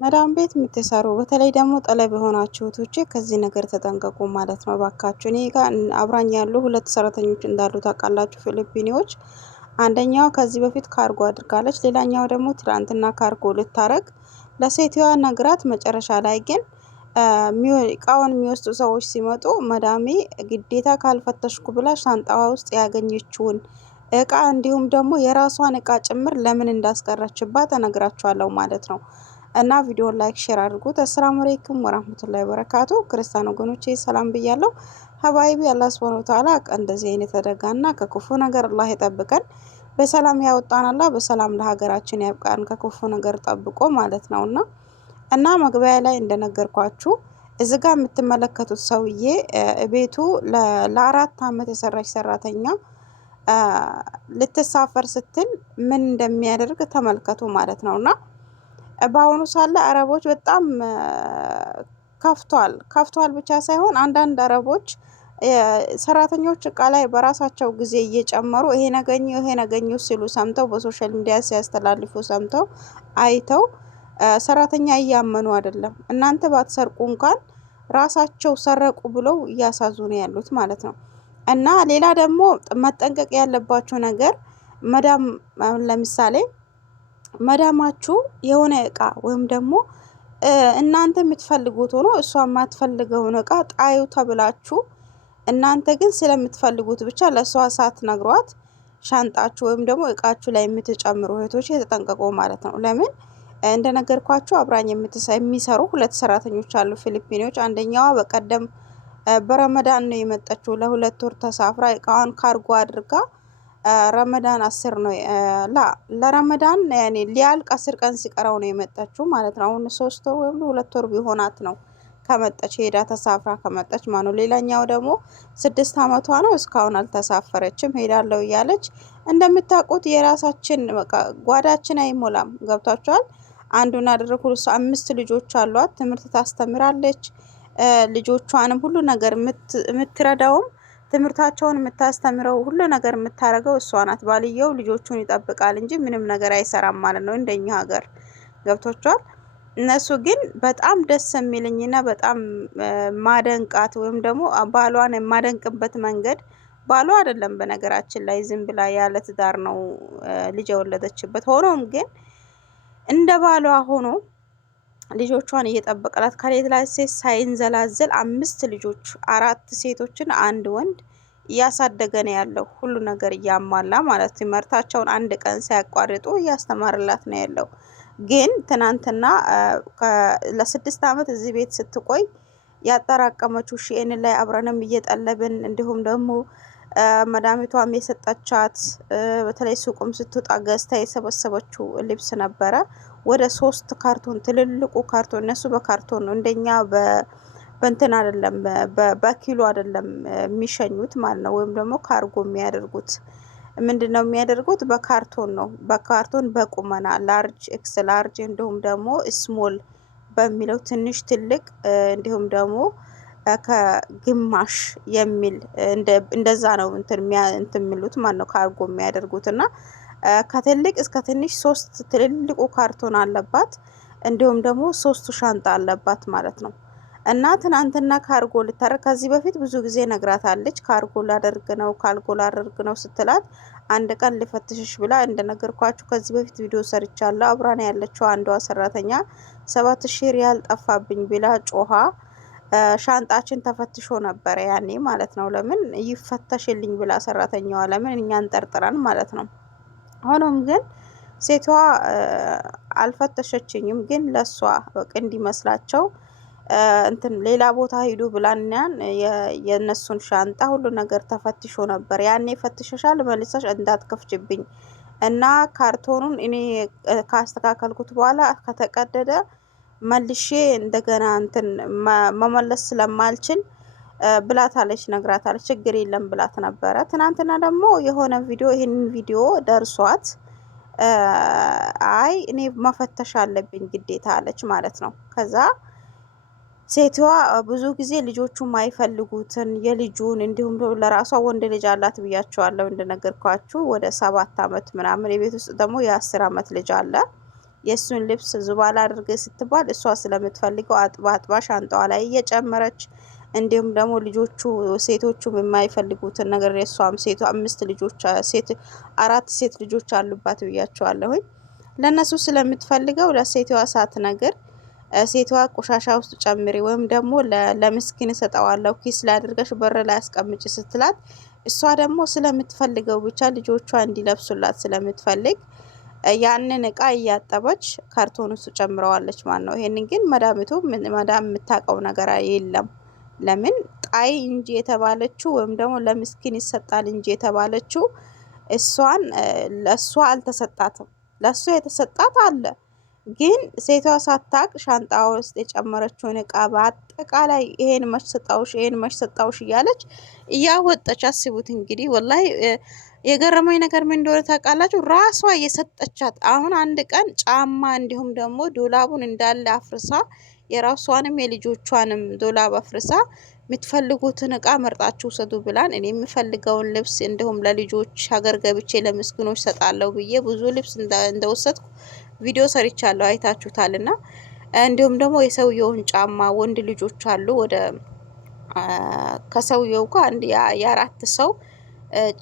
መዳም ቤት የምትሰሩ በተለይ ደግሞ ጠለብ የሆናችሁ እህቶቼ ከዚህ ነገር ተጠንቀቁ ማለት ነው። ባካችሁ እኔ ጋር አብራኝ ያሉ ሁለት ሰራተኞች እንዳሉ ታውቃላችሁ፣ ፊሊፒኒዎች። አንደኛዋ ከዚህ በፊት ካርጎ አድርጋለች፣ ሌላኛው ደግሞ ትላንትና ካርጎ ልታረግ ለሴትዋ ነግራት፣ መጨረሻ ላይ ግን እቃውን የሚወስዱ ሰዎች ሲመጡ መዳሜ ግዴታ ካልፈተሽኩ ብላ ሻንጣዋ ውስጥ ያገኘችውን እቃ እንዲሁም ደግሞ የራሷን እቃ ጭምር ለምን እንዳስቀረችባት እነግራችኋለሁ ማለት ነው። እና ቪዲዮን ላይክ ሼር አድርጉት። አሰላሙ አለይኩም ወራህመቱላሂ ወበረካቱ። ክርስቲያን ወገኖቼ ሰላም ብያለሁ። ሀባይቢ አላህ ሱብሃነሁ ወተዓላ እንደዚህ አይነት አደጋና ከክፉ ነገር አላህ ይጠብቀን። በሰላም ያወጣን አላህ በሰላም ለሀገራችን ያብቃን ከክፉ ነገር ጠብቆ ማለት ነውና እና መግቢያ ላይ እንደነገርኳችሁ እዚህ ጋር የምትመለከቱት ሰውዬ ቤቱ ለአራት አመት የሰራች ሰራተኛ ልትሳፈር ስትል ምን እንደሚያደርግ ተመልከቱ ማለት ነውና በአሁኑ ሳለ አረቦች በጣም ከፍቷል ብቻ ሳይሆን አንዳንድ አረቦች ሰራተኞች እቃ ላይ በራሳቸው ጊዜ እየጨመሩ ይሄ ነገኘው ሲሉ ሰምተው በሶሻል ሚዲያ ሲያስተላልፉ ሰምተው አይተው ሰራተኛ እያመኑ አይደለም። እናንተ ባትሰርቁ እንኳን ራሳቸው ሰረቁ ብለው እያሳዙ ነው ያሉት ማለት ነው። እና ሌላ ደግሞ መጠንቀቅ ያለባቸው ነገር መዳም ለምሳሌ መዳማችሁ የሆነ እቃ ወይም ደግሞ እናንተ የምትፈልጉት ሆኖ እሷ የማትፈልገውን እቃ ጣዩ ተብላችሁ እናንተ ግን ስለምትፈልጉት ብቻ ለእሷ ሳትነግሯት ሻንጣችሁ ወይም ደግሞ እቃችሁ ላይ የምትጨምሩ እህቶች የተጠንቀቁ ማለት ነው። ለምን እንደነገርኳችሁ አብራኝ የሚሰሩ ሁለት ሰራተኞች አሉ ፊሊፒኖች። አንደኛዋ በቀደም በረመዳን ነው የመጣችው። ለሁለት ወር ተሳፍራ እቃዋን ካርጎ አድርጋ ረመዳን 10 ነው ለረመዳን ያኔ ሊያልቅ 10 ቀን ሲቀረው ነው የመጣችው ማለት ነው። አሁን 3 ወር ወይም 2 ወር ቢሆናት ነው ከመጣች ሄዳ ተሳፍራ ከመጣች ማለት ነው። ሌላኛው ደግሞ 6 አመቷ ነው፣ እስካሁን አልተሳፈረችም። ሄዳለሁ እያለች እንደምታውቁት የራሳችን በቃ ጓዳችን አይሞላም። ገብቷቸዋል። አንዱን አደረኩ። 5 ልጆች አሏት። ትምህርት ታስተምራለች። ልጆቿንም ሁሉ ነገር የምትረዳውም ትምህርታቸውን የምታስተምረው ሁሉ ነገር የምታረገው እሷ ናት። ባልየው ልጆቹን ይጠብቃል እንጂ ምንም ነገር አይሰራም ማለት ነው። እንደኛ ሀገር ገብቶቻል። እነሱ ግን በጣም ደስ የሚልኝና በጣም ማደንቃት ወይም ደግሞ ባሏን የማደንቅበት መንገድ ባሏ አይደለም በነገራችን ላይ ዝም ብላ ያለ ትዳር ነው ልጅ የወለደችበት። ሆኖም ግን እንደ ባሏ ሆኖ ልጆቿን እየጠበቀላት ከሌት ላይ ሴት ሳይንዘላዘል 5 ልጆች 4 ሴቶችን 1 ወንድ እያሳደገ ነው ያለው። ሁሉ ነገር እያሟላ ማለት ትምህርታቸውን 1 ቀን ሳያቋርጡ እያስተማረላት ነው ያለው። ግን ትናንትና ለ6 አመት እዚህ ቤት ስትቆይ ያጠራቀመችው ሺኤን ላይ አብረንም እየጠለብን እንዲሁም ደግሞ መዳሚቷም የሰጠቻት በተለይ ሱቁም ስትወጣ ገዝታ የሰበሰበችው ልብስ ነበረ። ወደ 3 ካርቶን ትልልቁ ካርቶን፣ እነሱ በካርቶን ነው እንደኛ በእንትን አይደለም በኪሎ አይደለም የሚሸኙት ማለት ነው። ወይም ደግሞ ካርጎ የሚያደርጉት ምንድነው የሚያደርጉት? በካርቶን ነው። በካርቶን በቁመና ላርጅ፣ ኤክስ ላርጅ እንዲሁም ደግሞ ስሞል በሚለው ትንሽ፣ ትልቅ እንዲሁም ደግሞ ከግማሽ የሚል እንደዛ ነው እንትን የሚሉት ማለት ነው ካርጎ የሚያደርጉት። እና ከትልቅ እስከ ትንሽ 3 ትልልቁ ካርቶን አለባት። እንዲሁም ደግሞ 3 ሻንጣ አለባት ማለት ነው። እና ትናንትና ካርጎ ልታረግ ከዚህ በፊት ብዙ ጊዜ ነግራታለች። ካርጎ ላደርግ ነው ስትላት አንድ ቀን ልፈትሽሽ ብላ እንደነገርኳችሁ ከዚህ በፊት ቪዲዮ ሰርቻለሁ። አብራና ያለችው አንዷ ሰራተኛ 7000 ሪያል ጠፋብኝ ብላ ጮሃ ሻንጣችን ተፈትሾ ነበር ያኔ ማለት ነው። ለምን ይፈተሽልኝ ብላ ሰራተኛዋ ለምን እኛን ጠርጥረን ማለት ነው። ሆኖም ግን ሴቷ አልፈተሸችኝም። ግን ለሷ በቃ እንዲመስላቸው እንትን ሌላ ቦታ ሄዱ ብላኛን የነሱን ሻንጣ ሁሉ ነገር ተፈትሾ ነበር። ያኔ ፈትሸሻል መልሰሽ እንዳትከፍችብኝ እና ካርቶኑን እኔ ካስተካከልኩት በኋላ ከተቀደደ መልሼ እንደገና እንትን መመለስ ስለማልችል ብላታለች፣ ነግራታለች። ችግር የለም ብላት ነበረ። ትናንትና ደግሞ የሆነ ቪዲዮ ይሄንን ቪዲዮ ደርሷት አይ እኔ መፈተሽ አለብኝ ግዴታ አለች ማለት ነው። ከዛ ሴትዋ ብዙ ጊዜ ልጆቹ ማይፈልጉትን የልጁን እንዲሁም ለራሷ ወንድ ልጅ አላት ብያቸዋለሁ እንደነገርኳችሁ ወደ 7 አመት ምናምን። የቤት ውስጥ ደግሞ የ10 አመት ልጅ አለ። የእሱን ልብስ ዙባላ አድርገ ስትባል እሷ ስለምትፈልገው አጥባ ሻንጣዋ ላይ እየጨመረች እንዲሁም ደግሞ ልጆቹ ሴቶቹ የማይፈልጉትን ነገር የሷም ሴቱ 5 ልጆች አራት ሴት ልጆች አሉባት ብያቸዋለሁኝ። ለነሱ ስለምትፈልገው ለሴቷ ነገር ሴቷ ቆሻሻ ውስጥ ጨምሪ ወይም ደግሞ ለምስኪን ሰጠዋለሁ ኪስ ላይ አድርገሽ በር ላይ አስቀምጪ ስትላት እሷ ደግሞ ስለምትፈልገው ብቻ ልጆቿ እንዲለብሱላት ስለምትፈልግ ያንን እቃ እያጠበች ካርቶን ውስጥ ጨምረዋለች ማለት ነው። ይሄንን ግን መዳም የምታውቀው ነገር የለም። ለምን ጣይ እንጂ የተባለችው ወይም ደግሞ ለምስኪን ይሰጣል እንጂ የተባለችው እሷን ለሷ አልተሰጣትም። ለሷ የተሰጣት አለ ግን ሴቷ ሳታቅ ሻንጣ ውስጥ የጨመረችውን እቃ በአጠቃላይ ይሄን መች ሰጣውሽ ይሄን መች ሰጣውሽ እያለች እያወጣች አስቡት እንግዲህ። ወላሂ የገረመኝ ነገር ምን እንደሆነ ታውቃላችሁ? ራሷ የሰጠቻት አሁን አንድ ቀን ጫማ እንዲሁም ደግሞ ዶላቡን እንዳለ አፍርሳ የራሷንም የልጆቿንም ዶላብ አፍርሳ የምትፈልጉትን እቃ መርጣችሁ ውሰዱ ብላን እኔ የምፈልገውን ልብስ እንዲሁም ለልጆች ሀገር ገብቼ ለምስኪኖች ሰጣለሁ ብዬ ብዙ ልብስ እንደወሰድኩ ቪዲዮ ሰርቻለሁ አይታችሁታልና እንዲሁም ደግሞ የሰውየውን ጫማ ወንድ ልጆች አሉ ወደ ከሰውየው ጋር አንድ የአራት ሰው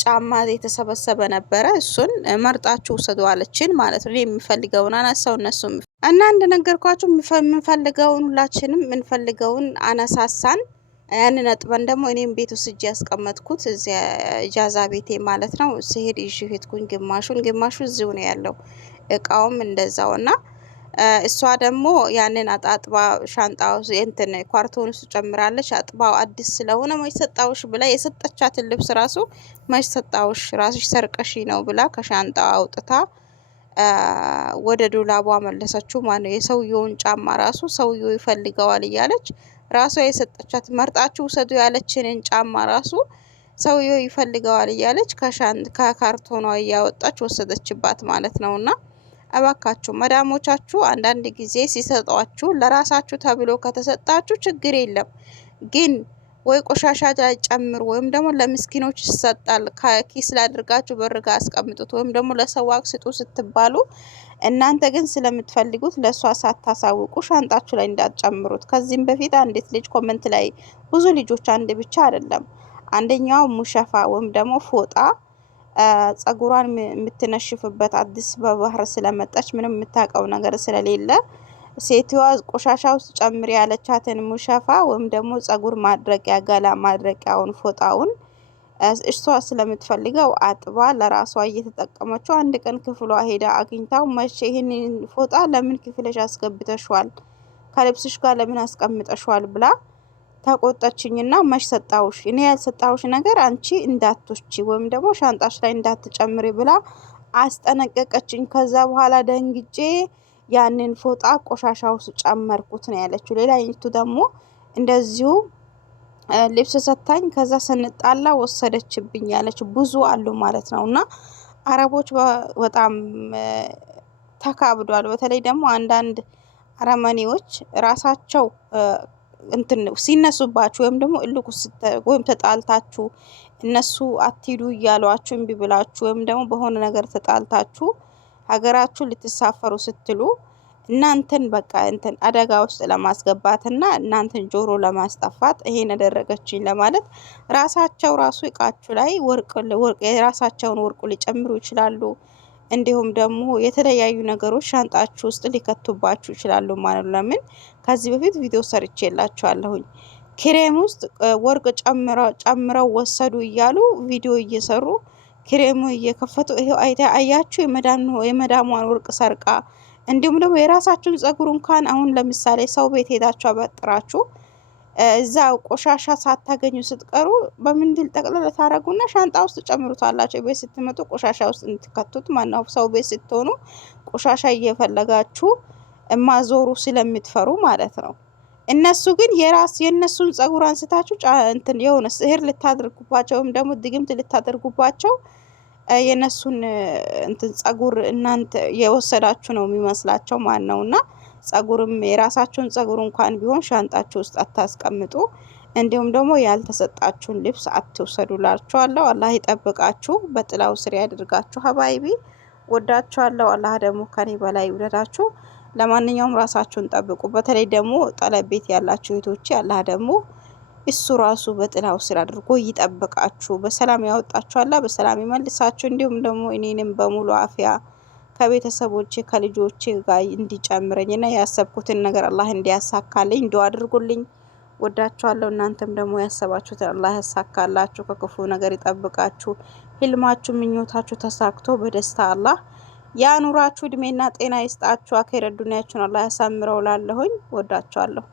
ጫማ የተሰበሰበ ነበረ። እሱን መርጣችሁ ውሰዱ አለችን ማለት ነው። የሚፈልገውን አነሳው እነሱም እና እንደነገርኳችሁ የምንፈልገውን ሁላችንም የምንፈልገውን አነሳሳን። ያንን አጥበን ደግሞ እኔም ቤት ውስጥ ያስቀመጥኩት እዚያ ኢጃዛ ቤቴ ማለት ነው። ሲሄድ ይዤ ሄድኩኝ። ግማሹ እዚሁ ነው ያለው እቃውም እንደዛው እና እሷ ደግሞ ያንን አጣጥባ ሻንጣው እንትን ኳርቶን ውስጥ ጨምራለች። አጥባው አዲስ ስለሆነ መች ሰጣውሽ ብላ የሰጠቻትን ልብስ ራሱ መች ሰጣውሽ ራስሽ ሰርቀሽ ነው ብላ ከሻንጣው አውጥታ ወደ ዶላቧ መለሰችው ማለት ነው። የሰውየውን ጫማ ራሱ ሰውየው ይፈልገዋል እያለች ራሷ የሰጠቻት መርጣችሁ ውሰዱ ያለችንን ጫማ ራሱ ሰውየው ይፈልገዋል እያለች ከካርቶኗ እያወጣች ወሰደችባት ማለት ነውና እባካችሁ መዳሞቻችሁ አንዳንድ ጊዜ ሲሰጧችሁ ለራሳችሁ ተብሎ ከተሰጣችሁ ችግር የለም። ግን ወይ ቆሻሻ ጨምሩ ወይም ደግሞ ለምስኪኖች ይሰጣል ከኪስ ላድርጋችሁ በርጋ አስቀምጡት ወይም ደግሞ ለሰዋቅ ስጡ ስትባሉ እናንተ ግን ስለምትፈልጉት ለሷ ሳታሳውቁ ሻንጣችሁ ላይ እንዳትጨምሩት። ከዚህም በፊት አንዲት ልጅ ኮመንት ላይ ብዙ ልጆች አንድ ብቻ አይደለም አንደኛው ሙሸፋ ወይም ደግሞ ፎጣ ጸጉሯን የምትነሽፍበት አዲስ በባህር ስለመጣች ምንም የምታውቀው ነገር ስለሌለ ሴትዋ ቆሻሻ ውስጥ ጨምሪ ያለቻትን ሙሸፋ ወይም ደግሞ ጸጉር ማድረቂያ ገላ ማድረቂያውን ፎጣውን እሷ ስለምትፈልገው አጥባ ለራሷ እየተጠቀመችው አንድ ቀን ክፍሏ ሄዳ አግኝታው መቼ ይሄንን ፎጣ ለምን ክፍለሽ አስገብተሽዋል ከልብስሽ ጋር ለምን አስቀምጠሽዋል ብላ ተቆጣችኝና መች ሰጣውሽ እኔ ያልሰጣውሽ ነገር አንቺ እንዳትወስጂ ወይም ደግሞ ሻንጣሽ ላይ እንዳትጨምሪ ብላ አስጠነቀቀችኝ። ከዛ በኋላ ደንግጬ ያንን ፎጣ ቆሻሻ ውስጥ ጨመርኩት ነው ያለችው። ሌላኛይቱ ደግሞ እንደዚሁ ልብስ ሰታኝ ከዛ ስንጣላ ወሰደችብኝ ያለች ብዙ አሉ ማለት ነውና አረቦች በጣም ተካብዷል። በተለይ ደግሞ አንዳንድ አረመኔዎች ራሳቸው እንትን ሲነሱባችሁ ወይም ደግሞ እልቁ ወይም ተጣልታችሁ እነሱ አትሂዱ እያሏችሁ እምቢ ብላችሁ ወይም ደግሞ በሆነ ነገር ተጣልታችሁ ሀገራችሁ ልትሳፈሩ ስትሉ እናንተን በቃ እንትን አደጋ ውስጥ ለማስገባትና እናንተን ጆሮ ለማስጠፋት ይሄን አደረገችኝ ለማለት ራሳቸው ራሱ እቃችሁ ላይ ወርቅ የራሳቸውን ወርቁ ሊጨምሩ ይችላሉ። እንዲሁም ደግሞ የተለያዩ ነገሮች ሻንጣችሁ ውስጥ ሊከቱባችሁ ይችላሉ ማለት ነው። ለምን ከዚህ በፊት ቪዲዮ ሰርቼላችኋለሁኝ። ክሬም ውስጥ ወርቅ ጨምረው ወሰዱ እያሉ ቪዲዮ እየሰሩ ክሬሙ እየከፈቱ ይሄው አያችሁ የመዳሟን ወርቅ ሰርቃ። እንዲሁም ደግሞ የራሳችሁን ጸጉር እንኳን አሁን ለምሳሌ ሰው ቤት ሄዳችሁ አበጥራችሁ እዛ ቆሻሻ ሳታገኙ ስትቀሩ በምንድል ጠቅልል ታረጉና ሻንጣ ውስጥ ጨምሩታላችሁ። ቤት ስትመጡ ቆሻሻ ውስጥ እንትከቱት ማናው ሰው ቤት ስትሆኑ ቆሻሻ እየፈለጋችሁ ማዞሩ ስለምትፈሩ ማለት ነው። እነሱ ግን የነሱን ጸጉር አንስታችሁ እንትን የሆነ ስህር ልታደርጉባቸው ወይም ደግሞ ድግምት ልታደርጉባቸው የነሱን እንትን ጸጉር እናንተ የወሰዳችሁ ነው የሚመስላቸው ማን ነውና ጸጉርም የራሳችሁን ጸጉር እንኳን ቢሆን ሻንጣችሁ ውስጥ አታስቀምጡ። እንዲሁም ደግሞ ያልተሰጣችሁን ልብስ አትውሰዱላችኋለሁ። አላህ ይጠብቃችሁ፣ በጥላው ስር ያድርጋችሁ። ሀባይቢ ወዳችኋለሁ። አላህ ደግሞ ከኔ በላይ ይውደዳችሁ። ለማንኛውም ራሳችሁን ጠብቁ። በተለይ ደግሞ ጠለብ ቤት ያላችሁ እህቶቼ አላህ ደግሞ እሱ ራሱ በጥላው ስር አድርጎ ይጠብቃችሁ። በሰላም ያወጣችሁ አላህ በሰላም ይመልሳችሁ። እንዲሁም ደግሞ እኔንም በሙሉ አፍያ ከቤተሰቦቼ ከልጆቼ ጋር እንዲጨምረኝ እና ያሰብኩትን ነገር አላህ እንዲያሳካልኝ ዱአ አድርጉልኝ። ወዳችኋለሁ። እናንተም ደግሞ ያሰባችሁትን አላህ ያሳካላችሁ፣ ከክፉ ነገር ይጠብቃችሁ። ህልማችሁ ምኞታችሁ ተሳክቶ በደስታ አላህ ያኑራችሁ። እድሜና ጤና ይስጣችሁ። አኼረ ዱንያችሁን አላህ ያሳምረው። ላለሁኝ ወዳችኋለሁ።